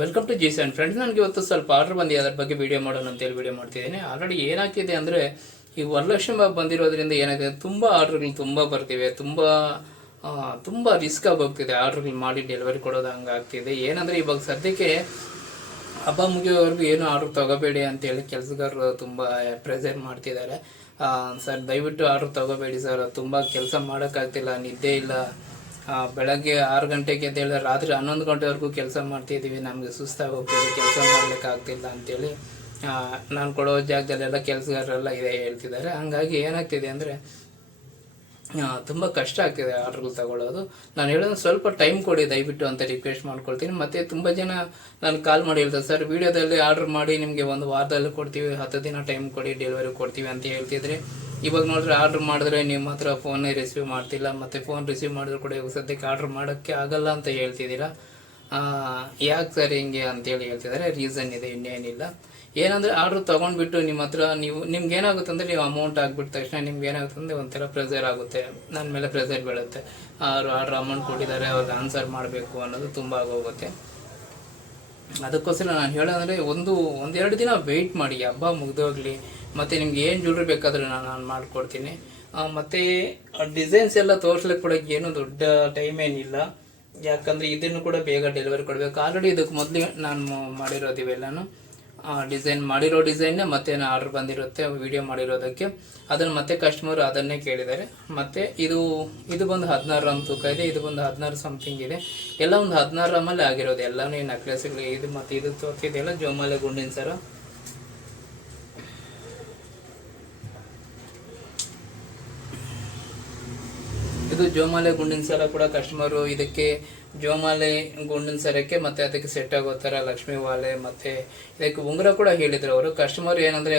Welcome to ಜೀಸ್ and friends ನನಗೆ ಇವತ್ತು ಸ್ವಲ್ಪ ಆರ್ಡರ್ ಬಂದಿದೆ. ಅದ್ರ ಬಗ್ಗೆ ವೀಡಿಯೋ ಮಾಡೋಣ ಅಂತೇಳಿ ವಿಡಿಯೋ ಮಾಡ್ತಿದ್ದೀನಿ ಆಲ್ರೆಡಿ ಏನಾಗ್ತಿದೆ ಅಂದರೆ, ಈ ವರಲಕ್ಷ್ಮಿ ಬಂದಿರೋದ್ರಿಂದ ಏನಾಗಿದೆ ತುಂಬ ಆರ್ಡ್ರ್ಗಳು ತುಂಬ ಬರ್ತಿವೆ. ತುಂಬ ತುಂಬ ರಿಸ್ಕ್ ಹೋಗ್ತಿದೆ. ಆರ್ಡ್ರ್ಗಳು ಮಾಡಿ ಡೆಲಿವರಿ ಕೊಡೋದು ಹಂಗೆ ಆಗ್ತಿದೆ. ಏನಂದರೆ, ಇವಾಗ ಸದ್ಯಕ್ಕೆ ಹಬ್ಬ ಮುಗಿಯೋವರೆಗೂ ಏನು ಆರ್ಡ್ರ್ ತಗೋಬೇಡಿ ಅಂತೇಳಿ ಕೆಲಸಗಾರರು ತುಂಬ ಪ್ರೆಸೆಂಟ್ ಮಾಡ್ತಿದ್ದಾರೆ. ಸರ್, ದಯವಿಟ್ಟು ಆರ್ಡ್ರ್ ತಗೋಬೇಡಿ ಸರ್. ತುಂಬ ಕೆಲಸ ಮಾಡೋಕ್ಕಾಗ್ತಿಲ್ಲ. ನಿದ್ದೆ ಇಲ್ಲ. ಬೆಳಗ್ಗೆ ಆರು ಗಂಟೆಗೆ ಎದ್ದೇಳಿ ರಾತ್ರಿ ಹನ್ನೊಂದು ಗಂಟೆವರೆಗೂ ಕೆಲಸ ಮಾಡ್ತಿದ್ದೀವಿ, ನಮಗೆ ಸುಸ್ತಾಗಿ ಹೋಗ್ತಿದೆ ಕೆಲಸ ಮಾಡಲಿಕ್ಕಾಗ್ತಿಲ್ಲ ಅಂತೇಳಿ ನಾನು ಕೊಡೋ ಜಾಗದಲ್ಲೆಲ್ಲ ಕೆಲಸಗಾರರೆಲ್ಲ ಇದೆ ಹೇಳ್ತಿದ್ದಾರೆ. ಹಂಗಾಗಿ ಏನಾಗ್ತಿದೆ ಅಂದರೆ ತುಂಬ ಕಷ್ಟ ಆಗ್ತಿದೆ ಆರ್ಡ್ರ್ಗಳು ತಗೊಳ್ಳೋದು. ನಾನು ಹೇಳೋದು ಸ್ವಲ್ಪ ಟೈಮ್ ಕೊಡಿ, ದಯವಿಟ್ಟು ಅಂತ ರಿಕ್ವೆಸ್ಟ್ ಮಾಡ್ಕೊಳ್ತೀನಿ. ಮತ್ತು ತುಂಬ ಜನ ನಾನು ಕಾಲ್ ಮಾಡಿ ಹೇಳ್ತಾರೆ, ಸರ್, ವೀಡಿಯೋದಲ್ಲಿ ಆರ್ಡ್ರ್ ಮಾಡಿ, ನಿಮಗೆ ಒಂದು ವಾರದಲ್ಲಿ ಕೊಡ್ತೀವಿ, ಹತ್ತು ದಿನ ಟೈಮ್ ಕೊಡಿ, ಡೆಲಿವರಿ ಕೊಡ್ತೀವಿ ಅಂತ ಹೇಳ್ತಿದ್ರೆ ಇವಾಗ ನೋಡಿದ್ರೆ ಆರ್ಡರ್ ಮಾಡಿದ್ರೆ ನಿಮ್ಮ ಹತ್ರ ಫೋನೇ ರಿಸೀವ್ ಮಾಡ್ತಿಲ್ಲ, ಮತ್ತೆ ಫೋನ್ ರಿಸೀವ್ ಮಾಡಿದ್ರು ಕೂಡ ಇವಾಗ ಸದ್ಯಕ್ಕೆ ಆರ್ಡರ್ ಮಾಡೋಕ್ಕೆ ಆಗಲ್ಲ ಅಂತ ಹೇಳ್ತಿದ್ದೀರಾ? ಯಾಕೆ ಸರ್ ಹಿಂಗೆ ಅಂತೇಳಿ ಹೇಳ್ತಿದ್ದಾರೆ ರೀಸನ್ ಇದೆ, ಇನ್ನೇನಿಲ್ಲ. ಏನಂದ್ರೆ ಆರ್ಡರ್ ತೊಗೊಂಡ್ಬಿಟ್ಟು ನಿಮ್ಮ ಹತ್ರ ನೀವು, ನಿಮ್ಗೆ ಏನಾಗುತ್ತೆ ಅಂದರೆ ನೀವು ಅಮೌಂಟ್ ಆಗಿಬಿಟ್ಟ ತಕ್ಷಣ ನಿಮ್ಗೆ ಏನಾಗುತ್ತೆ ಅಂದರೆ ಒಂಥರ ಪ್ರೆಸರ್ ಆಗುತ್ತೆ ನನ್ನ ಮೇಲೆ ಪ್ರೆಸರ್ ಬೀಳುತ್ತೆ. ಅವರು ಆರ್ಡ್ರ್ ಅಮೌಂಟ್ ಕೊಟ್ಟಿದ್ದಾರೆ, ಅವ್ರಿಗೆ ಆನ್ಸರ್ ಮಾಡಬೇಕು ಅನ್ನೋದು ತುಂಬ ಆಗೋಗುತ್ತೆ. ಅದಕ್ಕೋಸ್ಕರ ನಾನು ಹೇಳೋದಂದ್ರೆ ಒಂದು, ಒಂದೆರಡು ದಿನ ವೆಯ್ಟ್ ಮಾಡಿ, ಹಬ್ಬ ಮುಗ್ದೋಗ್ಲಿ ಮತ್ತೆ ನಿಮ್ಗೆ ಏನು ಜ್ಯುವೆಲ್ರಿ ಬೇಕಾದ್ರೆ ನಾನು ನಾನು ಮಾಡಿಕೊಡ್ತೀನಿ. ಮತ್ತೆ ಡಿಸೈನ್ಸ್ ಎಲ್ಲ ತೋರಿಸ್ಲಿಕ್ಕೆ ಕೂಡ ಏನು ದೊಡ್ಡ ಟೈಮ್ ಏನಿಲ್ಲ. ಯಾಕಂದ್ರೆ ಇದನ್ನು ಕೂಡ ಬೇಗ ಡೆಲಿವರಿ ಕೊಡಬೇಕು. ಆಲ್ರೆಡಿ ಇದಕ್ಕೆ ಮೊದಲು ನಾನು ಮಾಡಿರೋದು ಇವೆಲ್ಲನೂ. ಡಿಸೈನ್ ಮಾಡಿರೋ ಡಿಸೈನ್ನೇ ಮತ್ತೆ ಆರ್ಡರ್ ಬಂದಿರುತ್ತೆ ವಿಡಿಯೋ ಮಾಡಿರೋದಕ್ಕೆ. ಅದನ್ನು ಮತ್ತೆ ಕಸ್ಟಮರ್ ಅದನ್ನೇ ಕೇಳಿದ್ದಾರೆ. ಮತ್ತೆ ಇದು ಇದು ಬಂದು ಹದಿನಾರು ರಮ್ ತೂಕ ಇದೆ. ಇದು ಬಂದು ಹದಿನಾರು ಸಮಥಿಂಗ್ ಇದೆ. ಎಲ್ಲ ಒಂದು ಹದಿನಾರು ಗ್ರಾಮಲ್ಲಿ ಆಗಿರೋದು. ಎಲ್ಲನೂ ಈ ನೆಕ್ಲೆಸ್ಗಳು ಇದು ಮತ್ತೆ ಇದು ತೋರ್ತಿದೆಯಲ್ಲ ಜೋಮಾಲೆ ಗುಂಡಿನ ಸರ. ಇದು ಜೋಮಾಲೆ ಗುಂಡಿನ ಸರ ಕೂಡ ಕಸ್ಟಮರು ಇದಕ್ಕೆ ಜೋಮಾಲೆ ಗುಂಡಿನ ಸರಕ್ಕೆ ಮತ್ತೆ ಅದಕ್ಕೆ ಸೆಟ್ ಆಗೋ ಥರ ಲಕ್ಷ್ಮೀ ವಾಲೆ ಮತ್ತೆ ಇದಕ್ಕೆ ಉಂಗುರ ಕೂಡ ಹೇಳಿದ್ರು ಅವರು. ಕಸ್ಟಮರ್ ಏನಂದ್ರೆ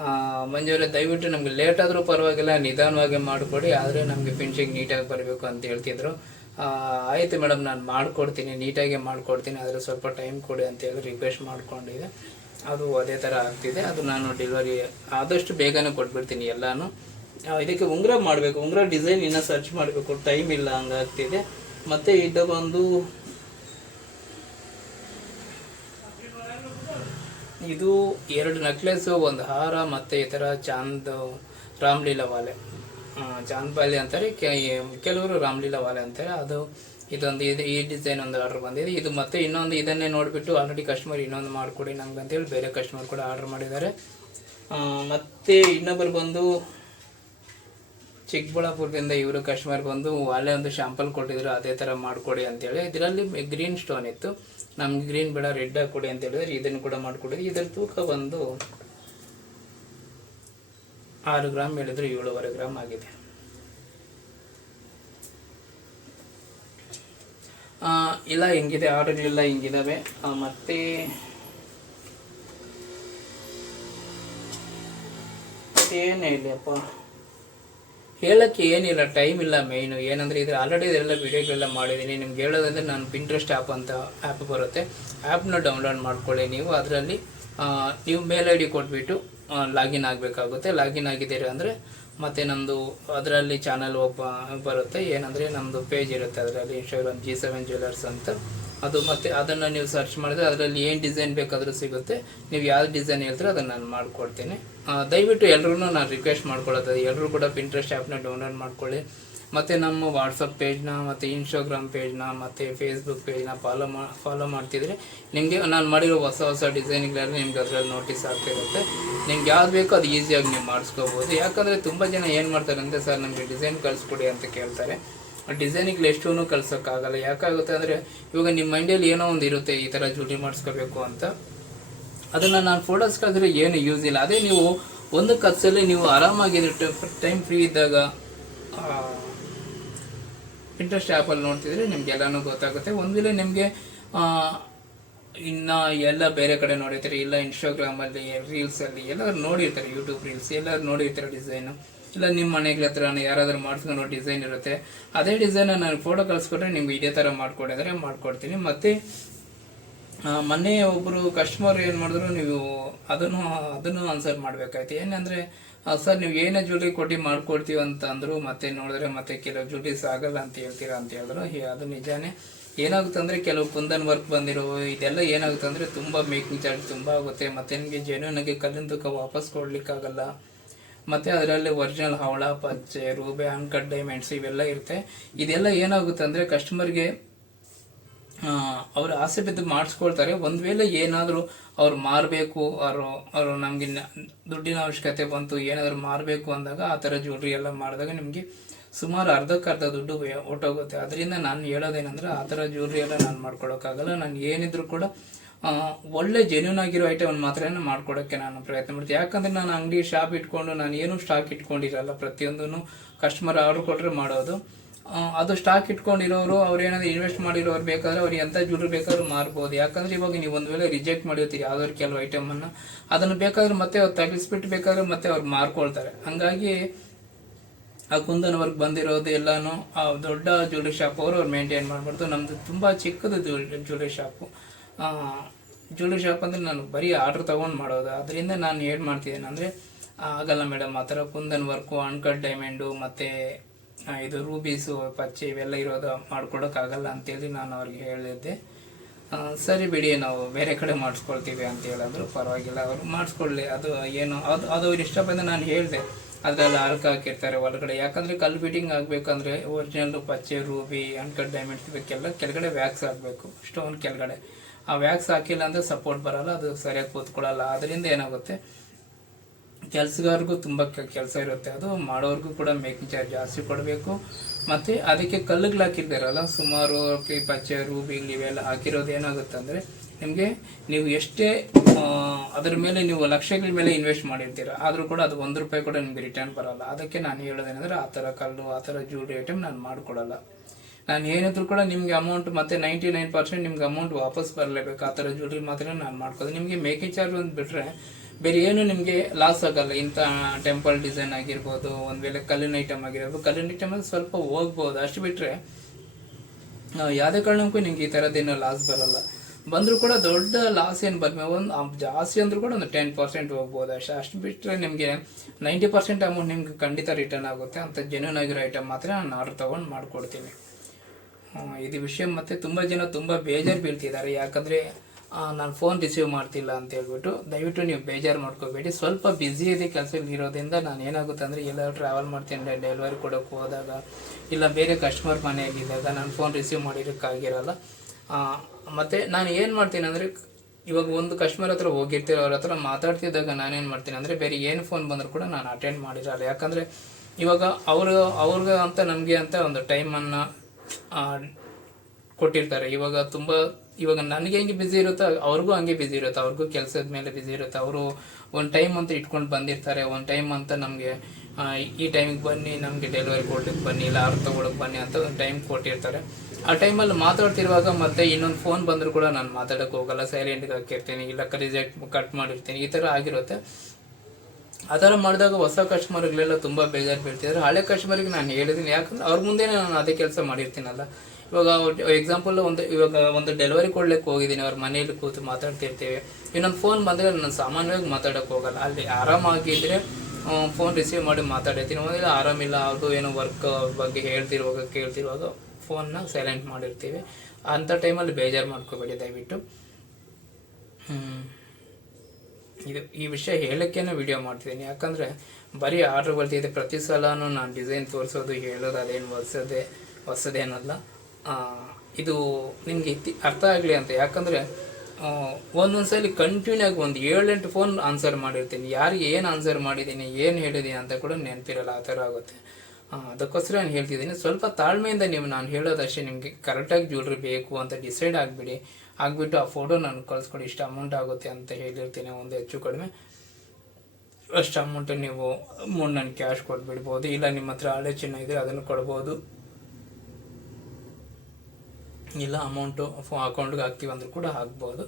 ಆ, ಮಂಜುವರೆ ದಯವಿಟ್ಟು ನಮ್ಗೆ ಲೇಟ್ ಆದ್ರೂ ಪರವಾಗಿಲ್ಲ ನಿಧಾನವಾಗಿ ಮಾಡಿಕೊಡಿ ಆದರೆ ನಮಗೆ ಫಿನಿಶಿಂಗ್ ನೀಟಾಗಿ ಬರಬೇಕು ಅಂತ ಹೇಳ್ತಿದ್ರು. ಆಯ್ತು ಮೇಡಮ್ ನಾನು ಮಾಡ್ಕೊಡ್ತೀನಿ ನೀಟಾಗಿ ಮಾಡ್ಕೊಡ್ತೀನಿ ಆದರೆ ಸ್ವಲ್ಪ ಟೈಮ್ ಕೊಡಿ ಅಂತ ಹೇಳಿ ರಿಕ್ವೆಸ್ಟ್ ಮಾಡ್ಕೊಂಡಿದೆ ಅದು ಅದೇ ಥರ ಆಗ್ತಿದೆ. ಅದು ನಾನು ಡೆಲಿವರಿ ಆದಷ್ಟು ಬೇಗನೆ ಕೊಟ್ಬಿಡ್ತೀನಿ ಎಲ್ಲಾನು. ಇದಕ್ಕೆ ಉಂಗುರ ಮಾಡಬೇಕು, ಉಂಗುರ ಡಿಸೈನ್ ಇನ್ನೂ ಸರ್ಚ್ ಮಾಡಬೇಕು ಟೈಮ್ ಇಲ್ಲ, ಹಂಗಾಗ್ತಿದೆ. ಮತ್ತೆ ಇದು ಬಂದು, ಇದು ಎರಡು ನೆಕ್ಲೆಸು ಒಂದು ಹಾರ, ಮತ್ತೆ ಈ ಥರ ಚಾಂದ್, ರಾಮ್ಲೀಲಾ ವಾಲೆ. ಚಾಂದ್ ಬಾಲೆ ಅಂತಾರೆ ಕೆಲವರು ರಾಮ್ಲೀಲಾ ವಾಲೆ ಅಂತಾರೆ. ಅದು, ಇದೊಂದು, ಇದು ಈ ಡಿಸೈನ್ ಒಂದು ಆರ್ಡರ್ ಬಂದಿದೆ. ಇದು ಮತ್ತೆ ಇನ್ನೊಂದು ಇದನ್ನೇ ನೋಡಿಬಿಟ್ಟು ಆಲ್ರೆಡಿ ಕಸ್ಟಮರ್ ಇನ್ನೊಂದು ಮಾಡಿಕೊಡಿ ನಮ್ಗೆ ಅಂತೇಳಿ ಬೇರೆ ಕಸ್ಟಮರ್ ಕೂಡ ಆರ್ಡರ್ ಮಾಡಿದ್ದಾರೆ. ಮತ್ತೆ ಇನ್ನೊಬ್ಬರು ಬಂದು ಚಿಕ್ಕಬಳ್ಳಾಪುರದಿಂದ ಇವರು ಕಸ್ಟಮರ್ ಬಂದು ಅಲ್ಲೇ ಒಂದು ಶಾಂಪಲ್ ಕೊಟ್ಟಿದ್ರು, ಅದೇ ಥರ ಮಾಡಿಕೊಡಿ ಅಂತೇಳಿ. ಇದರಲ್ಲಿ ಗ್ರೀನ್ ಸ್ಟೋನ್ ಇತ್ತು. ನಮ್ಗೆ ಗ್ರೀನ್ ಬೇಡ ರೆಡ್ ಕೊಡಿ ಅಂತ ಹೇಳಿದ್ರೆ. ಇದನ್ನು ಕೂಡ ಮಾಡಿಕೊಡಿ. ಇದರ ತೂಕ ಬಂದು ಆರು ಗ್ರಾಮ್ ಹೇಳಿದ್ರೆ, ಏಳುವರೆ ಗ್ರಾಮ್ ಆಗಿದೆ. ಇಲ್ಲ, ಹಿಂಗಿದೆ. ಆರ್ಡರ್ಗಳೆಲ್ಲ ಹಿಂಗಿದಾವೆ. ಮತ್ತೆ ಏನೇ ಇಲ್ಲಪ್ಪ ಹೇಳಕ್ಕೆ ಏನಿಲ್ಲ ಟೈಮ್ ಇಲ್ಲ ಮೇಯ್ನು ಏನಂದ್ರೆ ಇದು ಆಲ್ರೆಡಿ ಇದೆಲ್ಲ ವಿಡಿಯೋಗಳೆಲ್ಲ ಮಾಡಿದ್ದೀನಿ. ನಿಮ್ಗೆ ಹೇಳೋದಂದ್ರೆ ನಾನು ಪಿಂಟ್ರೆಸ್ಟ್ ಆ್ಯಪ್ ಅಂತ ಆ್ಯಪ್ ಬರುತ್ತೆ. ಆ್ಯಪ್ನ ಡೌನ್ಲೋಡ್ ಮಾಡ್ಕೊಳ್ಳಿ ನೀವು. ಅದರಲ್ಲಿ ನೀವು ಮೇಲ್ ಐ ಡಿ ಕೊಟ್ಬಿಟ್ಟು ಲಾಗಿನ್ ಆಗಬೇಕಾಗುತ್ತೆ. ಲಾಗಿನ್ ಆಗಿದ್ದೀರಿ ಅಂದರೆ ಮತ್ತು ನಮ್ಮದು ಅದರಲ್ಲಿ ಚಾನಲ್ ಒಬ್ಬ ಬರುತ್ತೆ. ಏನಂದರೆ ನಮ್ಮದು ಪೇಜ್ ಇರುತ್ತೆ ಅದರಲ್ಲಿ ಇನ್ಸ್ಟಾಗ್ರಾಮ್ ಜಿ ಸೆವೆನ್ ಜ್ಯುವೆಲರ್ಸ್ ಅಂತ. ಅದು ಮತ್ತು ಅದನ್ನು ನೀವು ಸರ್ಚ್ ಮಾಡಿದ್ರೆ ಅದರಲ್ಲಿ ಏನು ಡಿಸೈನ್ ಬೇಕಾದರೂ ಸಿಗುತ್ತೆ. ನೀವು ಯಾವ ಡಿಸೈನ್ ಹೇಳ್ತೀರೋ ಅದನ್ನು ನಾನು ಮಾಡಿಕೊಡ್ತೀನಿ. ದಯವಿಟ್ಟು ಎಲ್ರಿಗೂ ನಾನು ರಿಕ್ವೆಸ್ಟ್ ಮಾಡ್ಕೊಳ್ಳೋದು. ಎಲ್ಲರೂ ಕೂಡ ಪಿಂಟ್ರೆಸ್ಟ್ ಆ್ಯಪ್ನ ಡೌನ್ಲೋಡ್ ಮಾಡ್ಕೊಳ್ಳಿ. ಮತ್ತು ನಮ್ಮ ವಾಟ್ಸಪ್ ಪೇಜ್ನ ಮತ್ತು ಇನ್ಸ್ಟಾಗ್ರಾಮ್ ಪೇಜ್ನ ಮತ್ತು ಫೇಸ್ಬುಕ್ ಪೇಜ್ನ ಫಾಲೋ ಮಾ ಫಾಲೋ ಮಾಡ್ತಿದ್ರೆ ನಿಮಗೆ ನಾನು ಮಾಡಿರೋ ಹೊಸ ಹೊಸ ಡಿಸೈನ್ಗಳೆಲ್ಲ ನಿಮ್ಗೆ ಅದರಲ್ಲಿ ನೋಟಿಸ್ ಆಗ್ತಿರುತ್ತೆ. ನಿಮ್ಗೆ ಯಾವ್ದು ಬೇಕೋ ಅದು ಈಸಿಯಾಗಿ ನೀವು ಮಾಡಿಸ್ಕೋಬೋದು. ಯಾಕಂದರೆ ತುಂಬ ಜನ ಏನು ಮಾಡ್ತಾರೆ ಅಂದರೆ, ಸರ್, ನಮಗೆ ಡಿಸೈನ್ ಕಳಿಸ್ಕೊಡಿ ಅಂತ ಕೇಳ್ತಾರೆ. ಡಿಸೈನಿಗೆ ಎಷ್ಟೂ ಕಳ್ಸೋಕ್ಕಾಗಲ್ಲ. ಯಾಕಾಗುತ್ತೆ ಅಂದರೆ, ಇವಾಗ ನಿಮ್ಮ ಮೈಂಡಲ್ಲಿ ಏನೋ ಒಂದು ಇರುತ್ತೆ, ಈ ಥರ ಜೂಲಿ ಮಾಡಿಸ್ಕೋಬೇಕು ಅಂತ. ಅದನ್ನು ನಾನು ಫೋಟೋಸ್ ಕಳಿಸಿದ್ರೆ ಏನು ಯೂಸ್ ಇಲ್ಲ. ಅದೇ ನೀವು ಒಂದು ಕಪ್ಸಲ್ಲಿ ನೀವು ಆರಾಮಾಗಿದ್ರೆ ಟೈಮ್ ಫ್ರೀ ಇದ್ದಾಗ ಇಂಟ್ರೆಸ್ಟ್ ಆ್ಯಪಲ್ಲಿ ನೋಡ್ತಿದ್ರೆ ನಿಮ್ಗೆ ಎಲ್ಲನೂ ಗೊತ್ತಾಗುತ್ತೆ. ಒಂದು ವೇಳೆ ನಿಮಗೆ ಇನ್ನು ಎಲ್ಲ ಬೇರೆ ಕಡೆ ನೋಡಿರ್ತಾರೆ, ಇಲ್ಲ ಇನ್ಸ್ಟಾಗ್ರಾಮಲ್ಲಿ ರೀಲ್ಸಲ್ಲಿ ಎಲ್ಲರೂ ನೋಡಿರ್ತಾರೆ ಯೂಟ್ಯೂಬ್ ರೀಲ್ಸ್ ಎಲ್ಲರೂ ನೋಡಿರ್ತಾರೆ ಡಿಸೈನು ಇಲ್ಲ ನಿಮ್ಮ ಮನೆಗಳ ಹತ್ರ ಯಾರಾದರೂ ಮಾಡಿಸ್ಕೊಂಡು ಡಿಸೈನ್ ಇರುತ್ತೆ. ಅದೇ ಡಿಸೈನ್ ನಾನು ಫೋಟೋ ಕಳಿಸ್ಕೊಟ್ರೆ ನಿಮ್ಗೆ ಇದೇ ಥರ ಮಾಡಿಕೊಡಿದ್ರೆ ಮಾಡಿಕೊಡ್ತೀನಿ. ಮತ್ತು ಮೊನ್ನೆ ಒಬ್ಬರು ಕಸ್ಟಮರ್ ಏನು ಮಾಡಿದ್ರು, ನೀವು ಅದನ್ನು ಅದನ್ನು ಆನ್ಸರ್ ಮಾಡಬೇಕಾಯ್ತು. ಏನಂದರೆ ಸರ್ ನೀವು ಏನೇ ಜ್ಯುವೆಲ್ರಿ ಕೊಟ್ಟು ಮಾಡ್ಕೊಡ್ತೀವಿ ಅಂತ ಅಂದರು, ಮತ್ತೆ ನೋಡಿದ್ರೆ ಮತ್ತೆ ಕೆಲವು ಜ್ಯುವೆಲ್ರೀಸ್ ಆಗಲ್ಲ ಅಂತ ಹೇಳ್ತೀರಾ ಅಂತ ಹೇಳಿದ್ರು. ಅದು ನಿಜಾನೇ. ಏನಾಗುತ್ತೆ ಅಂದರೆ, ಕೆಲವು ಕುಂದನ್ ವರ್ಕ್ ಬಂದಿರೋ, ಇದೆಲ್ಲ ಏನಾಗುತ್ತೆ ಅಂದರೆ, ತುಂಬ ಮೇಕಿಂಗ್ ಚಾರ್ಜ್ ತುಂಬ ಆಗುತ್ತೆ. ಮತ್ತು ನಿಮಗೆ ಜೆನ್ಯೂನಾಗಿ ಕಲ್ಲಿನ ತೂಕ ವಾಪಸ್ ಕೊಡ್ಲಿಕ್ಕಾಗಲ್ಲ. ಮತ್ತು ಅದರಲ್ಲಿ ಒರಿಜಿನಲ್ ಹವಳ ಪಚ್ಚೆ ರೂಬೆ ಅನ್ಕಟ್ ಡೈಮಂಡ್ಸ್ ಇವೆಲ್ಲ ಇರುತ್ತೆ. ಇದೆಲ್ಲ ಏನಾಗುತ್ತೆ ಅಂದರೆ ಕಸ್ಟಮರ್ಗೆ ಅವ್ರು ಆಸೆ ಬಿದ್ದು ಮಾಡಿಸ್ಕೊಳ್ತಾರೆ. ಒಂದು ವೇಳೆ ಏನಾದರೂ ಅವ್ರು ಮಾರಬೇಕು, ಅವರು ಅವರು ನಮಗೆ ದುಡ್ಡಿನ ಅವಶ್ಯಕತೆ ಬಂತು, ಏನಾದರೂ ಮಾರಬೇಕು ಅಂದಾಗ ಆ ಥರ ಜ್ಯುವೆಲ್ರಿ ಎಲ್ಲ ಮಾಡಿದಾಗ ನಿಮಗೆ ಸುಮಾರು ಅರ್ಧಕ್ಕರ್ಧ ದುಡ್ಡು ಹೊಟ್ಟೋಗುತ್ತೆ ಅದರಿಂದ ನಾನು ಹೇಳೋದೇನೆಂದ್ರೆ ಆ ಥರ ಜ್ಯುವೆಲ್ರಿ ಎಲ್ಲ ನಾನು ಮಾಡ್ಕೊಳೋಕ್ಕಾಗಲ್ಲ. ನಾನು ಏನಿದ್ರು ಕೂಡ ಒಳ್ಳೆ ಜೆನ್ಯೂನ್ ಆಗಿರೋ ಐಟಮ್ ಮಾತ್ರ ಮಾಡ್ಕೊಡೋಕ್ಕೆ ನಾನು ಪ್ರಯತ್ನ ಮಾಡ್ತೀನಿ. ಯಾಕಂದ್ರೆ ನಾನು ಅಂಗಡಿ ಶಾಪ್ ಇಟ್ಕೊಂಡು, ನಾನು ಏನು ಸ್ಟಾಕ್ ಇಟ್ಕೊಂಡಿರಲ್ಲ ಪ್ರತಿಯೊಂದೂ ಕಸ್ಟಮರ್ ಆರ್ಡರ್ ಕೊಟ್ಟರೆ ಮಾಡೋದು. ಅದು ಸ್ಟಾಕ್ ಇಟ್ಕೊಂಡಿರೋರು, ಅವ್ರು ಏನಾದ್ರು ಇನ್ವೆಸ್ಟ್ ಮಾಡಿರೋರು ಬೇಕಾದ್ರೆ ಅವ್ರಿಗೆ ಎಂಥ ಜ್ಯುವೆಲ್ರಿ ಬೇಕಾದ್ರೂ ಮಾರ್ಬೋದು. ಯಾಕಂದ್ರೆ ಇವಾಗ ನೀವು ಒಂದು ವೇಳೆ ರಿಜೆಕ್ಟ್ ಮಾಡಿರ್ತೀರಿ ಯಾವ್ದಾದ್ರು ಕೆಲವು ಐಟಮನ್ನು ಅದನ್ನು ಬೇಕಾದ್ರೆ ಮತ್ತೆ ಅವ್ರು ತಗಿಸ್ಬಿಟ್ಟು ಬೇಕಾದ್ರೆ ಮತ್ತೆ ಅವ್ರು ಮಾರ್ಕೊಳ್ತಾರೆ. ಹಂಗಾಗಿ ಆ ಕುಂದನ್ ವರ್ಕ್ ಬಂದಿರೋದು ಎಲ್ಲಾನು ಆ ದೊಡ್ಡ ಜ್ಯುವೆಲ್ರಿ ಶಾಪ್ ಅವರು ಅವ್ರು ಮೇಂಟೈನ್ ಮಾಡ್ಬಾರ್ದು ನಮ್ದು ತುಂಬ ಚಿಕ್ಕದು ಜ್ಯುವೆಲ್ರಿ ಶಾಪು ಜ್ಯುವೆಲ್ರಿ ಶಾಪ್ ಅಂದರೆ ನಾನು ಬರೀ ಆರ್ಡ್ರ್ ತೊಗೊಂಡು ಮಾಡೋದು. ಅದರಿಂದ ನಾನು ಏನು ಮಾಡ್ತಿದ್ದೇನೆ ಅಂದರೆ ಆಗಲ್ಲ ಮೇಡಮ್ ಆ ಥರ ಕುಂದನ್ ವರ್ಕು ಅಣ್ಕಟ್ ಡೈಮಂಡು ಮತ್ತು ಇದು ರೂಬೀಸು, ಪಚ್ಚೆ ಇವೆಲ್ಲ ಇರೋದು ಮಾಡ್ಕೊಡೋಕ್ಕಾಗಲ್ಲ ಅಂತೇಳಿ ನಾನು ಅವ್ರಿಗೆ ಹೇಳಿದ್ದೆ. ಸರಿ ಬಿಡಿ, ನಾವು ಬೇರೆ ಕಡೆ ಮಾಡಿಸ್ಕೊಳ್ತೀವಿ ಅಂತ ಹೇಳಿದ್ರು. ಪರವಾಗಿಲ್ಲ, ಅವರು ಮಾಡಿಸ್ಕೊಳ್ಳಿ ಅದು ಏನು, ಅದು ಅದು ಅವ್ರು ಇಷ್ಟಪಂದ ನಾನು ಹೇಳಿದೆ. ಅದರಲ್ಲಿ ಅರ್ಕ ಹಾಕಿರ್ತಾರೆ ಒಳಗಡೆ. ಯಾಕಂದರೆ ಕಲ್ ಫಿಟ್ಟಿಂಗ್ ಆಗಬೇಕಂದ್ರೆ ಒರಿಜಿನಲ್ ಪಚ್ಚೆ ರೂಬಿ ಅನ್ಕಟ್ ಡೈಮಂಡ್ಸ್ ಇದಕ್ಕೆಲ್ಲ ಕೆಳಗಡೆ ವ್ಯಾಕ್ಸ್ ಹಾಕಬೇಕು. ಸ್ಟೋನ್ ಕೆಳಗಡೆ. ಆ ವ್ಯಾಕ್ಸ್ ಹಾಕಿಲ್ಲ ಅಂದರೆ ಸಪೋರ್ಟ್ ಬರಲ್ಲ, ಅದು ಸರಿಯಾಗಿ ಕೂತ್ಕೊಳ್ಳಲ್ಲ. ಅದರಿಂದ ಏನಾಗುತ್ತೆ? ಕೆಲಸಗಾರರಿಗೂ ತುಂಬ ಕೆಲಸ ಇರುತ್ತೆ. ಅದು ಮಾಡೋರಿಗೂ ಕೂಡ ಮೇಕಿಂಗ್ ಚಾರ್ಜ್ ಜಾಸ್ತಿ ಕೊಡಬೇಕು. ಮತ್ತು ಅದಕ್ಕೆ ಕಲ್ಲುಗಳು ಹಾಕಿರ್ತಾರಲ್ಲ, ಸುಮಾರು ಪಚ್ಚರು ಪಚ್ಚೆ ರೂಬಿಗಳು ಇವೆಲ್ಲ ಹಾಕಿರೋದು ಏನಾಗುತ್ತೆ ಅಂದರೆ ನಿಮಗೆ ನೀವು ಎಷ್ಟೇ ಅದ್ರ ಮೇಲೆ ನೀವು ಲಕ್ಷಗಳ ಮೇಲೆ ಇನ್ವೆಸ್ಟ್ ಮಾಡಿರ್ತೀರ, ಆದರೂ ಕೂಡ ಅದು ಒಂದು ರೂಪಾಯಿ ಕೂಡ ನಿಮಗೆ ರಿಟರ್ನ್ ಬರೋಲ್ಲ. ಅದಕ್ಕೆ ನಾನು ಹೇಳೋದೇನೆಂದರೆ ಆ ಥರ ಕಲ್ಲು, ಆ ಥರ ಜ್ಯೂಲ್ರಿ ಐಟಮ್ ನಾನು ಮಾಡಿಕೊಡಲ್ಲ. ನಾನು ಏನಿದ್ರು ಕೂಡ ನಿಮಗೆ ಅಮೌಂಟ್ ಮತ್ತೆ ನೈಂಟಿ ನೈನ್ ಪರ್ಸೆಂಟ್ ನಿಮ್ಗೆ ಅಮೌಂಟ್ ವಾಪಸ್ ಬರಲೇಬೇಕು. ಆ ಥರ ಜ್ಯೂಲ್ರಿ ಮಾತ್ರ ನಾನು ಮಾಡ್ಕೋದು ನಿಮಗೆ ಮೇಕಿಂಗ್ ಚಾರ್ಜ್ ಒಂದು ಬಿಟ್ಟರೆ ಬೇರೆ ಏನು ನಿಮಗೆ ಲಾಸ್ ಆಗಲ್ಲ. ಇಂಥ ಟೆಂಪಲ್ ಡಿಸೈನ್ ಆಗಿರ್ಬೋದು, ಒಂದು ವೇಳೆ ಕಲ್ಲಿನ ಐಟಮ್ ಆಗಿರ್ಬೋದು, ಕಲ್ಲಿನ ಐಟಮ್ ಸ್ವಲ್ಪ ಹೋಗ್ಬೋದು. ಅಷ್ಟು ಬಿಟ್ಟರೆ ಯಾವುದೇ ಕಾರಣಕ್ಕೂ ನಿಮ್ಗೆ ಈ ಥರದ್ದೇನು ಲಾಸ್ ಬರಲ್ಲ. ಬಂದರೂ ಕೂಡ ದೊಡ್ಡ ಲಾಸ್ ಏನು ಬರ್ಬೇಕು ಒಂದು ಜಾಸ್ತಿ ಅಂದರೂ ಕೂಡ ಒಂದು ಟೆನ್ ಪರ್ಸೆಂಟ್ ಹೋಗ್ಬೋದು. ಅಷ್ಟೇ, ಅಷ್ಟು ಬಿಟ್ಟರೆ ನಿಮಗೆ ನೈಂಟಿ ಪರ್ಸೆಂಟ್ ಅಮೌಂಟ್ ನಿಮ್ಗೆ ಖಂಡಿತ ರಿಟರ್ನ್ ಆಗುತ್ತೆ. ಅಂತ ಜೆನ್ಯೂನ್ ಆಗಿರೋ ಐಟಮ್ ಮಾತ್ರ ನಾನು ಆರ್ಡರ್ ತೊಗೊಂಡು ಮಾಡಿಕೊಡ್ತೀನಿ. ಇದು ವಿಷಯ ಮತ್ತೆ ತುಂಬ ಜನ ತುಂಬ ಬೇಜಾರು ಬೀಳ್ತಿದ್ದಾರೆ. ಯಾಕಂದರೆ ನಾನು ಫೋನ್ ರಿಸೀವ್ ಮಾಡ್ತಿಲ್ಲ ಅಂತ ಹೇಳ್ಬಿಟ್ಟು, ದಯವಿಟ್ಟು ನೀವು ಬೇಜಾರು ಮಾಡ್ಕೋಬೇಡಿ. ಸ್ವಲ್ಪ ಬ್ಯುಸಿ ಇದೆ ಕೆಲಸದಲ್ಲಿ ಇರೋದ್ರಿಂದ ನಾನು ಏನಾಗುತ್ತೆ ಅಂದರೆ ಎಲ್ಲ ಟ್ರಾವೆಲ್ ಮಾಡ್ತೀನಿ ಡೆಲಿವರಿ ಕೊಡೋಕ್ಕೆ ಹೋದಾಗ, ಇಲ್ಲ ಬೇರೆ ಕಸ್ಟಮರ್ ಮನೆಯಾಗಿದ್ದಾಗ ನಾನು ಫೋನ್ ರಿಸೀವ್ ಮಾಡಿರೋಕ್ಕಾಗಿರಲ್ಲ. ಮತ್ತೆ ನಾನು ಏನು ಮಾಡ್ತೀನಿ ಅಂದರೆ, ಇವಾಗ ಒಂದು ಕಸ್ಟಮರ್ ಹತ್ರ ಹೋಗಿರ್ತೀರೋ, ಅವ್ರ ಹತ್ರ ಮಾತಾಡ್ತಿದ್ದಾಗ ನಾನೇನು ಮಾಡ್ತೀನಿ ಅಂದರೆ, ಬೇರೆ ಏನು ಫೋನ್ ಬಂದರೂ ಕೂಡ ನಾನು ಅಟೆಂಡ್ ಮಾಡಿರಲ್ಲ. ಯಾಕಂದರೆ, ಇವಾಗ ಅವರು, ಅವ್ರಿಗೆ ಅಂತ ನಮಗೆ ಅಂತ ಒಂದು ಟೈಮನ್ನು ಕೊಟ್ಟಿರ್ತಾರೆ. ಇವಾಗ ತುಂಬ ಇವಾಗ ನನಗೆ ಹೆಂಗೆ ಬ್ಯುಸಿ ಇರುತ್ತೋ ಅವ್ರಿಗೂ ಹಂಗೆ ಬ್ಯುಸಿ ಇರುತ್ತೆ, ಅವ್ರಿಗೂ ಕೆಲಸದ ಮೇಲೆ ಬ್ಯುಸಿ ಇರುತ್ತೆ. ಅವರು ಒಂದು ಟೈಮ್ ಅಂತ ಇಟ್ಕೊಂಡು ಬಂದಿರ್ತಾರೆ, ಒಂದು ಟೈಮ್ ಅಂತ ನಮಗೆ ಈ ಟೈಮಿಗೆ ಬನ್ನಿ, ನಮಗೆ ಡೆಲಿವರಿ ಕೊಡ್ಲಿಕ್ಕೆ ಬನ್ನಿ, ಇಲ್ಲ ಆರು ತೊಗೊಳಕ್ಕೆ ಬನ್ನಿ ಅಂತ ಒಂದು ಟೈಮ್ ಕೊಟ್ಟಿರ್ತಾರೆ. ಆ ಟೈಮಲ್ಲಿ ಮಾತಾಡ್ತಿರುವಾಗ ಮತ್ತೆ ಇನ್ನೊಂದು ಫೋನ್ ಬಂದರೂ ಕೂಡ ನಾನು ಮಾತಾಡೋಕ್ಕೆ ಹೋಗಲ್ಲ ಸೈಲೆಂಟ್ಗೆ ಹಾಕಿರ್ತೀನಿ, ಇಲ್ಲ ರಿಜೆಕ್ಟ್ ಕಟ್ ಮಾಡಿರ್ತೀನಿ, ಈ ಥರ ಆಗಿರುತ್ತೆ. ಆ ಥರ ಮಾಡಿದಾಗ ಹೊಸ ಕಸ್ಟಮರ್ಗಳೆಲ್ಲ ತುಂಬ ಬೇಜಾರು ಬೀಳ್ತಿದ್ದಾರೆ. ಹಳೆ ಕಸ್ಟಮರ್ಗೆ ನಾನು ಹೇಳಿದ್ದೀನಿ ಯಾಕಂದ್ರೆ ಅವ್ರ ಮುಂದೆ ನಾನು ಅದೇ ಕೆಲಸ ಮಾಡಿರ್ತೀನಲ್ಲ. ಇವಾಗ ಎಕ್ಸಾಂಪಲ್ ಒಂದು, ಇವಾಗ ಒಂದು ಡೆಲಿವರಿ ಕೊಡ್ಲಿಕ್ಕೆ ಹೋಗಿದ್ದೀನಿ, ಅವ್ರ ಮನೇಲಿ ಕೂತು ಮಾತಾಡ್ತಿರ್ತೀವಿ ಇನ್ನೊಂದು ಫೋನ್ ಬಂದರೆ ನಾನು ಸಾಮಾನ್ಯವಾಗಿ ಮಾತಾಡೋಕೆ ಹೋಗಲ್ಲ. ಅಲ್ಲಿ ಆರಾಮಾಗಿದ್ದರೆ ಫೋನ್ ರಿಸೀವ್ ಮಾಡಿ ಮಾತಾಡಿರ್ತೀನಿ. ಒಂದಿಲ್ಲ ಆರಾಮಿಲ್ಲ ಅವ್ರದ್ದು ಏನೋ ವರ್ಕ್ ಬಗ್ಗೆ ಹೇಳ್ತಿರುವಾಗ, ಕೇಳ್ತಿರುವಾಗ ಫೋನ್ನ ಸೈಲೆಂಟ್ ಮಾಡಿರ್ತೀವಿ. ಅಂಥ ಟೈಮಲ್ಲಿ ಬೇಜಾರು ಮಾಡ್ಕೋಬೇಡಿ, ದಯವಿಟ್ಟು. ಇದು, ಈ ವಿಷಯ ಹೇಳಕ್ಕೇನೆ ವಿಡಿಯೋ ಮಾಡ್ತಿದ್ದೀನಿ. ಯಾಕಂದರೆ, ಬರೀ ಆರ್ಡ್ರ್ ಬರ್ತಿದೆ ಪ್ರತಿ ಸಲನೂ ನಾನು ಡಿಸೈನ್ ತೋರಿಸೋದು, ಹೇಳೋದು, ಅದೇನು ಹೊಸದೇ ಹೊಸದೇನಲ್ಲ ಇದು ನಿಮಗೆ ಅರ್ಥ ಆಗಲಿ ಅಂತ. ಯಾಕಂದರೆ ಒಂದೊಂದ್ಸಲಿ ಕಂಟಿನ್ಯೂ ಆಗಿ ಒಂದು ಏಳೆಂಟು ಫೋನ್ ಆನ್ಸರ್ ಮಾಡಿರ್ತೀನಿ. ಯಾರಿಗೆ ಏನು ಆನ್ಸರ್ ಮಾಡಿದ್ದೀನಿ, ಏನು ಹೇಳಿದೆ ಅಂತ ಕೂಡ ನೆನಪಿರಲ್ಲ. ಆ ಥರ ಆಗುತ್ತೆ. ಅದಕ್ಕೋಸ್ಕರ ನಾನು ಹೇಳ್ತಿದ್ದೀನಿ. ಸ್ವಲ್ಪ ತಾಳ್ಮೆಯಿಂದ ನೀವು, ನಾನು ಹೇಳೋದಷ್ಟೇ ನಿಮಗೆ ಕರೆಕ್ಟಾಗಿ ಜ್ಯುವೆಲ್ರಿ ಬೇಕು ಅಂತ ಡಿಸೈಡ್ ಆಗಿಬಿಡಿ. ಆಗಿಬಿಟ್ಟು ಆ ಫೋಟೋ ನಾನು ಕಳಿಸ್ಕೊಡಿ. ಇಷ್ಟು ಅಮೌಂಟ್ ಆಗುತ್ತೆ ಅಂತ ಹೇಳಿರ್ತೀನಿ. ಒಂದು ಹೆಚ್ಚು ಕಡಿಮೆ. ಅಷ್ಟು ಅಮೌಂಟ್ ನೀವು ಅಮೌಂಟ್ ನಾನು ಕ್ಯಾಶ್ ಕೊಟ್ಬಿಡ್ಬೋದು. ಇಲ್ಲ ನಿಮ್ಮ ಹತ್ರ ಹಳೆ ಚಿನ್ನ ಇದ್ರೆ ಅದನ್ನು ಕೊಡ್ಬೋದು. ಇಲ್ಲ ಅಮೌಂಟು ಅಕೌಂಟ್ಗೆ ಹಾಕ್ತೀವಿ ಅಂದರೂ ಕೂಡ ಹಾಕ್ಬೋದು.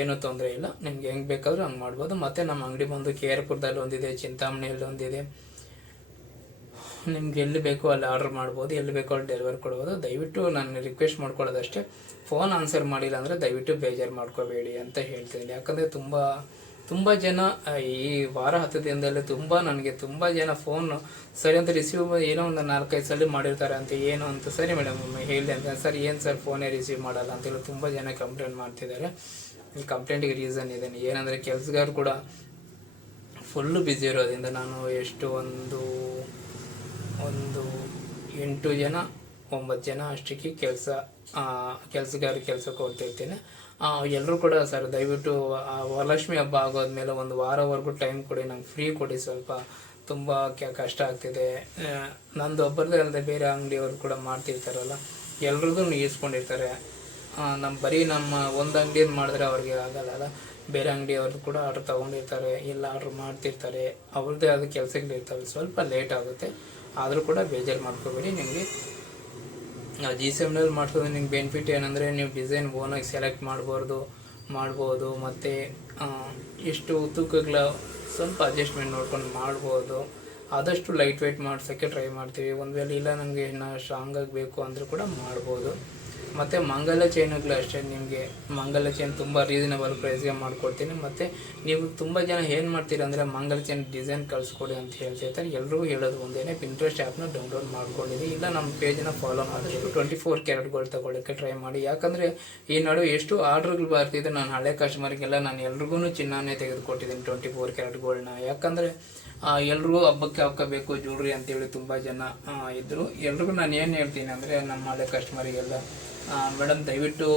ಏನೂ ತೊಂದರೆ ಇಲ್ಲ. ನಿಮ್ಗೆ ಹೆಂಗೆ ಬೇಕಾದರೂ ಹಂಗೆ ಮಾಡ್ಬೋದು. ಮತ್ತು ನಮ್ಮ ಅಂಗಡಿ ಬಂದು ಕೆ ಆರ್ ಒಂದಿದೆ, ಚಿಂತಾಮಣಿಯಲ್ಲಿ ಒಂದಿದೆ. ನಿಮ್ಗೆ ಎಲ್ಲಿ ಬೇಕೋ ಅಲ್ಲಿ ಆರ್ಡರ್ ಮಾಡ್ಬೋದು. ಎಲ್ಲಿ ಬೇಕೋ ಅಲ್ಲಿ ಡೆಲಿವರಿ ಕೊಡ್ಬೋದು. ದಯವಿಟ್ಟು ನಾನು ರಿಕ್ವೆಸ್ಟ್ ಮಾಡ್ಕೊಳ್ಳೋದಷ್ಟೇ. ಫೋನ್ ಆನ್ಸರ್ ಮಾಡಿಲ್ಲ ಅಂದರೆ ದಯವಿಟ್ಟು ಬೇಜಾರು ಮಾಡ್ಕೋಬೇಡಿ ಅಂತ ಹೇಳ್ತಿದ್ದೀನಿ ಯಾಕಂದರೆ ತುಂಬ ತುಂಬ ಜನ ಈ ವಾರ ಹತ್ತು ದಿನದಲ್ಲಿ ತುಂಬ ನನಗೆ ತುಂಬ ಜನ ಫೋನ್ ಸರಿ ಅಂತ ರಿಸೀವ್ ಏನೋ ಒಂದು ನಾಲ್ಕೈದು ಸಲ ಮಾಡಿರ್ತಾರೆ ಅಂತ, ಏನು ಅಂತ. ಸರಿ ಮೇಡಮ್ ಹೇಳಿದೆ ಅಂತ. ಸರ್, ಏನು ಸರ್ ಫೋನೇ ರಿಸೀವ್ ಮಾಡಲ್ಲ ಅಂತೇಳಿ ತುಂಬ ಜನ ಕಂಪ್ಲೇಂಟ್ ಮಾಡ್ತಿದ್ದಾರೆ. ಈ ಕಂಪ್ಲೇಂಟಿಗೆ ರೀಸನ್ ಇದೆ. ಏನಂದರೆ ಕೆಲಸಗಾರ ಕೂಡ ಫುಲ್ಲು ಬ್ಯುಸಿ ಇರೋದ್ರಿಂದ ನಾನು ಎಷ್ಟು ಒಂದು ಒಂದು ಎಂಟು ಜನ ಒಂಬತ್ತು ಜನ ಅಷ್ಟಕ್ಕೆ ಕೆಲಸ ಕೆಲಸಗಾರ ಕೆಲಸಕ್ಕೆ ಹೋಗ್ತಿರ್ತೀನಿ. ಎಲ್ಲರೂ ಕೂಡ ಸರ್ ದಯವಿಟ್ಟು ವರಲಕ್ಷ್ಮಿ ಹಬ್ಬ ಆಗೋದ್ಮೇಲೆ ಒಂದು ವಾರವರೆಗೂ ಟೈಮ್ ಕೊಡಿ, ನಂಗೆ ಫ್ರೀ ಕೊಡಿ ಸ್ವಲ್ಪ. ತುಂಬ ಕಷ್ಟ ಆಗ್ತಿದೆ. ನಂದು ಒಬ್ಬರದೇ ಅಲ್ಲದೆ ಬೇರೆ ಅಂಗಡಿಯವರು ಕೂಡ ಮಾಡ್ತಿರ್ತಾರಲ್ಲ, ಎಲ್ರಿಗೂ ಈಸ್ಕೊಂಡಿರ್ತಾರೆ. ನಮ್ಮ ಬರೀ ನಮ್ಮ ಒಂದು ಅಂಗಡಿಯಿಂದ ಮಾಡಿದ್ರೆ ಅವ್ರಿಗೆ ಆಗಲ್ಲ ಬೇರೆ ಅಂಗಡಿಯವರು ಕೂಡ ಆರ್ಡ್ರ್ ತೊಗೊಂಡಿರ್ತಾರೆ, ಇಲ್ಲ ಆರ್ಡ್ರ್ ಮಾಡ್ತಿರ್ತಾರೆ. ಅವ್ರದ್ದೇ ಆದ ಕೆಲಸಗಳಿರ್ತವೆ. ಸ್ವಲ್ಪ ಲೇಟ್ ಆಗುತ್ತೆ. ಆದರೂ ಕೂಡ ಬೇಜಾರು ಮಾಡ್ಕೋಬೇಡಿ, ನಿಮಗೆ ಜಿ ಸೆವೆನಲ್ಲಿ ಮಾಡಿಸೋದು ನಿಮ್ಗೆ ಬೆನಿಫಿಟ್ ಏನಂದರೆ ನೀವು ಡಿಸೈನ್ ಓನಾಗಿ ಸೆಲೆಕ್ಟ್ ಮಾಡಬಾರ್ದು, ಮಾಡ್ಬೋದು, ಮತ್ತು ಎಷ್ಟು ತೂಕಗಳ ಸ್ವಲ್ಪ ಅಡ್ಜಸ್ಟ್ಮೆಂಟ್ ನೋಡ್ಕೊಂಡು ಮಾಡ್ಬೋದು. ಆದಷ್ಟು ಲೈಟ್ ವೆಯ್ಟ್ ಮಾಡ್ಸೋಕ್ಕೆ ಟ್ರೈ ಮಾಡ್ತೀವಿ. ಒಂದು ವೇಳೆ ಇಲ್ಲ ನನಗೆ ಇನ್ನು ಸ್ಟ್ರಾಂಗ್ ಬೇಕು ಅಂದರೂ ಕೂಡ ಮಾಡ್ಬೋದು. ಮತ್ತು ಮಂಗಲ ಚೈನುಗಳು ಅಷ್ಟೇ, ನಿಮಗೆ ಮಂಗಲ ಚೈನ್ ತುಂಬ ರೀಸನಬಲ್ ಪ್ರೈಸ್ಗೆ ಮಾಡಿಕೊಡ್ತೀನಿ. ಮತ್ತು ನೀವು ತುಂಬ ಜನ ಏನು ಮಾಡ್ತೀರಾ ಅಂದರೆ ಮಂಗಲ ಚೈನ್ ಡಿಸೈನ್ ಕಳಿಸ್ಕೊಡಿ ಅಂತ ಹೇಳ್ತಿರ್ತಾರೆ ಎಲ್ಲರಿಗೂ ಹೇಳೋದು ಒಂದೇನೆ ಪಿಂಟ್ರೆಸ್ಟ್ ಆ್ಯಪ್ನ ಡೌನ್ಲೋಡ್ ಮಾಡ್ಕೊಂಡಿರಿ. ಇಲ್ಲ, ನಮ್ಮ ಪೇಜನ್ನ ಫಾಲೋ ಮಾಡಿದ್ರು ಟ್ವೆಂಟಿ ಫೋರ್ ಕ್ಯಾರೆಟ್ಗಳು ತಗೊಳ್ಳೋಕ್ಕೆ ಟ್ರೈ ಮಾಡಿ. ಯಾಕಂದರೆ ಈ ನಡುವೆ ಎಷ್ಟು ಆರ್ಡ್ರ್ಗಳು ಬರ್ತಿದ್ದೆ ನಾನು ಹಳೆ ಕಸ್ಟಮರ್ಗೆಲ್ಲ ನಾನು ಎಲ್ರಿಗೂ ಚಿನ್ನನೇ ತೆಗೆದುಕೊಟ್ಟಿದ್ದೀನಿ ಟ್ವೆಂಟಿ ಫೋರ್ ಕ್ಯಾರೆಟ್ಗಳನ್ನ ಯಾಕಂದರೆ ಎಲ್ರಿಗೂ ಹಬ್ಬಕ್ಕೆ ಹಾಕೋಬೇಕು ಜ್ಯೂಲ್ರಿ ಅಂತೇಳಿ ತುಂಬ ಜನ ಇದ್ದರು ಎಲ್ರಿಗೂ ನಾನು ಏನು ಹೇಳ್ತೀನಿ ಅಂದರೆ, ನಮ್ಮ ಹಳೆ ಕಸ್ಟಮರಿಗೆಲ್ಲ ಮೇಡಮ್, ದಯವಿಟ್ಟು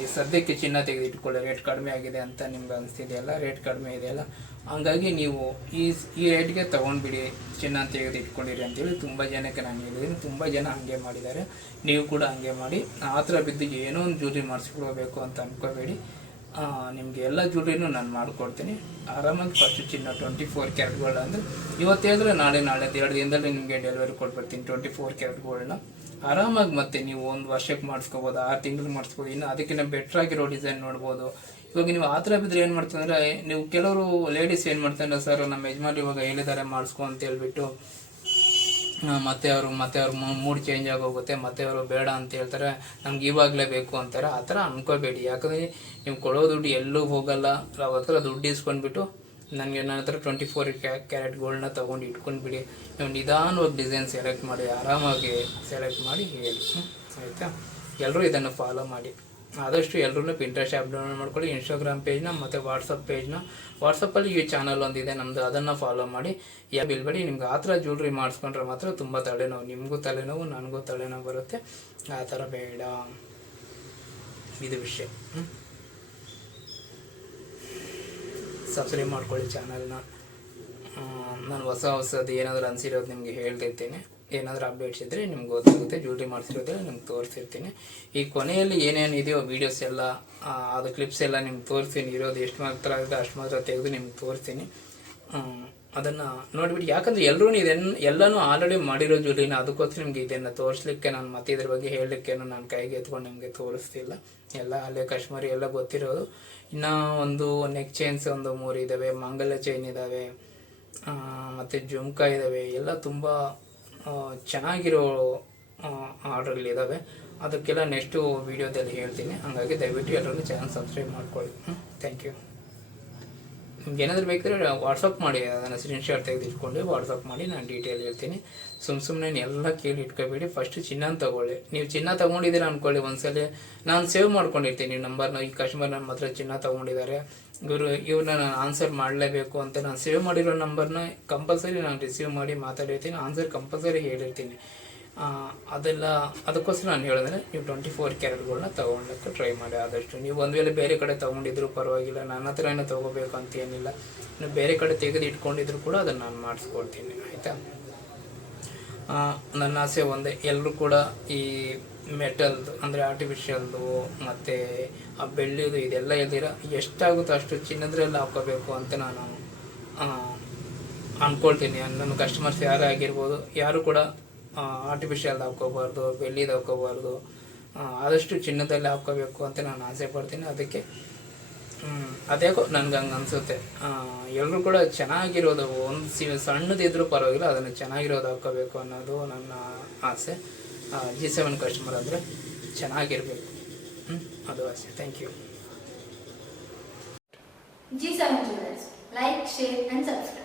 ಈ ಸದ್ಯಕ್ಕೆ ಚಿನ್ನ ತೆಗೆದಿಟ್ಕೊಳ್ಳಿ ರೇಟ್ ಕಡಿಮೆ ಆಗಿದೆ ಅಂತ ನಿಮ್ಗೆ ಅನಿಸ್ತಿದೆಯಲ್ಲ ರೇಟ್ ಕಡಿಮೆ ಇದೆಯಲ್ಲ ಹಂಗಾಗಿ ನೀವು ಈ ಈ ರೇಟ್ಗೆ ತೊಗೊಂಡ್ಬಿಡಿ, ಚಿನ್ನ ತೆಗೆದಿಟ್ಕೊಂಡಿರಿ ಅಂತೇಳಿ ತುಂಬ ಜನಕ್ಕೆ ನಾನು ಹೇಳಿದ್ದೀನಿ. ತುಂಬ ಜನ ಹಾಗೆ ಮಾಡಿದ್ದಾರೆ. ನೀವು ಕೂಡ ಹಾಗೆ ಮಾಡಿ. ಆ ಥರ ಬಿದ್ದು ಏನೋ ಒಂದು ಜ್ಯೂಲ್ರಿ ಮಾಡಿಸ್ಕೊಳ್ಬೇಕು ಅಂತ ಅಂದ್ಕೋಬೇಡಿ ನಿಮಗೆ ಎಲ್ಲ ಜ್ಯೂಲ್ರಿನೂ ನಾನು ಮಾಡಿಕೊಡ್ತೀನಿ. ಆರಾಮಾಗಿ ಫಸ್ಟ್ ಚಿನ್ನ ಟ್ವೆಂಟಿ ಫೋರ್ ಕ್ಯಾರೆಟ್ಗಳು ಅಂದರೆ, ಇವತ್ತು ಹೇಳಿದ್ರೆ ನಾಳೆ ನಾಳೆ, ಎರಡು ದಿನದಲ್ಲಿ ನಿಮಗೆ ಡೆಲಿವರಿ ಕೊಟ್ಬಿಡ್ತೀನಿ ಟ್ವೆಂಟಿ ಫೋರ್ ಕ್ಯಾರೆಟ್ಗಳನ್ನ ಆರಾಮಾಗಿ ಮತ್ತೆ ನೀವು ಒಂದು ವರ್ಷಕ್ಕೆ ಮಾಡಿಸ್ಕೋಬೋದು, ಆರು ತಿಂಗಳು ಮಾಡಿಸ್ಬೋದು ಇನ್ನು ಅದಕ್ಕಿಂತ ಬೆಟ್ರ್ ಆಗಿರೋ ಡಿಸೈನ್ ನೋಡ್ಬೋದು. ಇವಾಗ ನೀವು ಆ ಥರ ಬಿದ್ದರೆ ಏನು ಮಾಡ್ತಂದ್ರೆ ನೀವು ಕೆಲವರು ಲೇಡೀಸ್ ಏನು ಮಾಡ್ತಾರೆ ಸರ್, ನಮ್ಮ ಯಜಮಾನ್ ಇವಾಗ ಹೇಳಿದ್ದಾರೆ, ಮಾಡಿಸ್ಕೊ ಅಂತ ಹೇಳ್ಬಿಟ್ಟು ಮತ್ತೆ ಅವರು, ಮತ್ತೆ ಅವ್ರ ಮೂಡ್ ಚೇಂಜ್ ಆಗೋಗುತ್ತೆ, ಮತ್ತೆ ಅವರು ಬೇಡ ಅಂತ ಹೇಳ್ತಾರೆ, ನಮ್ಗೆ ಇವಾಗಲೇ ಬೇಕು ಅಂತಾರೆ. ಆ ಥರ ಅನ್ಕೋಬೇಡಿ. ಯಾಕಂದರೆ ನೀವು ಕೊಡೋ ದುಡ್ಡು ಎಲ್ಲೂ ಹೋಗಲ್ಲ. ಅವ್ರ ಹತ್ರ ದುಡ್ಡು ಇಸ್ಕೊಂಡ್ಬಿಟ್ಟು ನನಗೆ ನನ್ನ ಹತ್ರ ಟ್ವೆಂಟಿ ಫೋರ್ ಕ್ಯಾರೆಟ್ ಗೋಲ್ಡ್ನ ತೊಗೊಂಡು ಇಟ್ಕೊಂಡ್ಬಿಡಿ ನೀವು ನಿಧಾನವಾಗಿ ಡಿಸೈನ್ ಸೆಲೆಕ್ಟ್ ಮಾಡಿ, ಆರಾಮಾಗಿ ಸೆಲೆಕ್ಟ್ ಮಾಡಿ ಹೇಳಿ? ಆಯಿತಾ? ಎಲ್ಲರೂ ಇದನ್ನು ಫಾಲೋ ಮಾಡಿ. ಆದಷ್ಟು ಎಲ್ಲರೂ ಪಿಂಟ್ರೆಸ್ಟ್ ಆ್ಯಪ್ ಡೌನ್ಲೋಡ್ ಮಾಡ್ಕೊಳ್ಳಿ ಇನ್ಸ್ಟಾಗ್ರಾಮ್ ಪೇಜ್ನ ಮತ್ತು ವಾಟ್ಸಪ್ ಪೇಜ್ನ ವಾಟ್ಸಪ್ಪಲ್ಲಿ ಈ ಚಾನಲ್ ಒಂದಿದೆ ನಮ್ಮದು ಅದನ್ನು ಫಾಲೋ ಮಾಡಿ. ಯಾ ಬಿಲ್ಬೇಡಿ ನಿಮ್ಗೆ ಆ ಥರ ಜ್ಯುವೆಲ್ರಿ ಮಾಡಿಸ್ಕೊಂಡ್ರೆ ಮಾತ್ರ ತುಂಬ ತಲೆನೋವು, ನಿಮಗೂ ತಲೆನೋವು, ನನಗೂ ತಲೆನೋವು ಬರುತ್ತೆ. ಆ ಥರ ಬೇಡ. ಇದು ವಿಷಯ. ಸಬ್ಸ್ಕ್ರೈಬ್ ಮಾಡ್ಕೊಳ್ಳಿ ಚಾನಲ್ನ ನಾನು ಹೊಸ ಹೊಸದು ಏನಾದರೂ ಅನಿಸಿರೋದು ನಿಮಗೆ ಹೇಳ್ತಿರ್ತೀನಿ. ಏನಾದರೂ ಅಪ್ಡೇಟ್ಸ್ ಇದ್ದರೆ ನಿಮ್ಗೆ ಗೊತ್ತಾಗುತ್ತೆ. ಜ್ಯೂಲ್ರಿ ಮಾಡಿಸಿರೋದ್ರೆ ನಿಮ್ಗೆ ತೋರಿಸಿರ್ತೀನಿ. ಈ ಕೊನೆಯಲ್ಲಿ ಏನೇನು ಇದೆಯೋ ವೀಡಿಯೋಸ್ ಎಲ್ಲ ಅದು ಕ್ಲಿಪ್ಸ್ ಎಲ್ಲ ನಿಮ್ಗೆ ತೋರಿಸ್ತೀನಿ ಇರೋದು ಎಷ್ಟು ಮಾತ್ರ ಆಗುತ್ತೆ ಅಷ್ಟು ಮಾತ್ರ ತೆಗೆದು ನಿಮ್ಗೆ ತೋರಿಸ್ತೀನಿ ಅದನ್ನು ನೋಡಿಬಿಟ್ಟು ಯಾಕಂದರೆ ಎಲ್ಲರೂ ಇದನ್ನು ಎಲ್ಲನೂ ಆಲ್ರೆಡಿ ಮಾಡಿರೋ ಜ್ಯುವೆಲ್ರಿನ ಅದಕ್ಕೋಸ್ಕರ ನಿಮಗೆ ಇದನ್ನು ತೋರಿಸ್ಲಿಕ್ಕೆ ನಾನು ಮತ್ತೆ ಇದ್ರ ಬಗ್ಗೆ ಹೇಳಲಿಕ್ಕೇನು ನಾನು ಕೈಗೆ ಎತ್ಕೊಂಡು ನಿಮಗೆ ತೋರಿಸ್ತಿಲ್ಲ. ಎಲ್ಲ ಅಲ್ಲೇ ಕಾಶ್ಮೀರಿ ಎಲ್ಲ ಗೊತ್ತಿರೋದು. ಇನ್ನು ಒಂದು ನೆಕ್ ಚೈನ್ಸ್ ಒಂದು ಮೂರು ಇದ್ದಾವೆ ಮಂಗಲ ಚೈನ್ ಇದ್ದಾವೆ ಮತ್ತು ಜುಮ್ಕಾ ಇದ್ದಾವೆ ಎಲ್ಲ ತುಂಬ ಚೆನ್ನಾಗಿರೋ ಆರ್ಡ್ರಲ್ಲಿದ್ದಾವೆ ಅದಕ್ಕೆಲ್ಲ ನೆಕ್ಸ್ಟು ವೀಡಿಯೋದಲ್ಲಿ ಹೇಳ್ತೀನಿ. ಹಾಗಾಗಿ ದಯವಿಟ್ಟು ಎಲ್ಲರೂ ಚಾನಲ್ ಸಬ್ಸ್ಕ್ರೈಬ್ ಮಾಡ್ಕೊಳ್ಳಿ. ಥ್ಯಾಂಕ್ ಯು ನಿಮ್ಗೆ ಏನಾದರೂ ಬೇಕಿದ್ರೆ ವಾಟ್ಸಪ್ ಮಾಡಿ, ಅದನ್ನು ಸ್ಕ್ರೀನ್ಶಾಟ್ ತೆಗೆದು ಇಟ್ಕೊಂಡು ವಾಟ್ಸಪ್ ಮಾಡಿ ನಾನು ಡೀಟೇಲ್ ಹೇಳ್ತೀನಿ. ಸುಮ್ಮ ಸುಮ್ಮನೆ ಎಲ್ಲ ಕೇಳಿ ಇಟ್ಕೋಬೇಡಿ. ಫಸ್ಟ್ ಚಿನ್ನ ತಗೊಳ್ಳಿ. ನೀವು ಚಿನ್ನ ತೊಗೊಂಡಿದ್ದೀರ ಅಂದ್ಕೊಳ್ಳಿ ಒಂದ್ಸಲ. ನಾನು ಸೇವ್ ಮಾಡ್ಕೊಂಡಿರ್ತೀನಿ ನಂಬರ್ನ ಈ ಕಸ್ಟಮರ್ ನಮ್ಮ ಹತ್ರ ಚಿನ್ನ ತೊಗೊಂಡಿದ್ದಾರೆ. ಇವರು ಇವ್ರನ್ನ ನಾನು ಆನ್ಸರ್ ಮಾಡಲೇಬೇಕು ಅಂತ ನಾನು ಸೇವ್ ಮಾಡಿರೋ ನಂಬರ್ನ ಕಂಪಲ್ಸರಿ ನಾನು ರಿಸೀವ್ ಮಾಡಿ ಮಾತಾಡಿರ್ತೀನಿ ಆನ್ಸರ್ ಕಂಪಲ್ಸರಿ ಹೇಳಿರ್ತೀನಿ. ಅದೆಲ್ಲ, ಅದಕ್ಕೋಸ್ಕರ ನಾನು ಹೇಳಿದ್ರೆ ನೀವು ಟ್ವೆಂಟಿ ಫೋರ್ ಕ್ಯಾರೆಟ್ಗಳನ್ನ ತೊಗೊಳಕ್ಕೆ ಟ್ರೈ ಮಾಡಿ ಆದಷ್ಟು. ನೀವು ಒಂದು ವೇಳೆ ಬೇರೆ ಕಡೆ ತೊಗೊಂಡಿದ್ರು ಪರವಾಗಿಲ್ಲ, ನನ್ನ ಹತ್ರ ಏನೋ ತೊಗೋಬೇಕು ಅಂತ ಏನಿಲ್ಲ. ನೀವು ಬೇರೆ ಕಡೆ ತೆಗೆದು ಇಟ್ಕೊಂಡಿದ್ರು ಕೂಡ ಅದನ್ನು ನಾನು ಮಾಡಿಸ್ಕೊಳ್ತೀನಿ ಆಯಿತಾ? ನನ್ನ ಆಸೆ ಒಂದೇ, ಎಲ್ಲರೂ ಕೂಡ ಈ ಮೆಟಲ್ದು, ಅಂದರೆ ಆರ್ಟಿಫಿಷಿಯಲ್ದು ಮತ್ತು ಆ ಬೆಳ್ಳಿದು ಇದೆಲ್ಲ ಇಲ್ದಿರ ಎಷ್ಟಾಗುತ್ತೋ ಅಷ್ಟು ಚಿನ್ನದ್ರಲ್ಲಿ ಹಾಕೋಬೇಕು ಅಂತ ನಾನು ಅಂದ್ಕೊಳ್ತೀನಿ ನನ್ನ ಕಸ್ಟಮರ್ಸ್ ಯಾರೇ ಆಗಿರ್ಬೋದು, ಯಾರು ಕೂಡ ಆರ್ಟಿಫಿಷಿಯಲ್ ಹಾಕೋಬಾರ್ದು ಬೆಳ್ಳಿದು ಹಾಕೋಬಾರ್ದು ಆದಷ್ಟು ಚಿನ್ನದಲ್ಲಿ ಹಾಕೋಬೇಕು ಅಂತ ನಾನು ಆಸೆ ಪಡ್ತೀನಿ. ಅದಕ್ಕೆ ಹ್ಮ್, ಅದ್ಯಾಕೋ ನನ್ಗೆ ಹಂಗೆ ಅನ್ಸುತ್ತೆ. ಎಲ್ಲರೂ ಕೂಡ ಚೆನ್ನಾಗಿರೋದು ಒಂದು ಸಿ ಸಣ್ಣದಿದ್ರೂ ಪರವಾಗಿಲ್ಲ ಅದನ್ನು ಚೆನ್ನಾಗಿರೋದು ಹಾಕೋಬೇಕು ಅನ್ನೋದು ನನ್ನ ಆಸೆ. ಜಿ ಸೆವೆನ್ ಕಸ್ಟಮರ್ ಅಂದರೆ ಚೆನ್ನಾಗಿರಬೇಕು. ಹ್ಞೂ ಅದು ಆಸೆ. Thank you G7 Jewelers. Like, share and subscribe.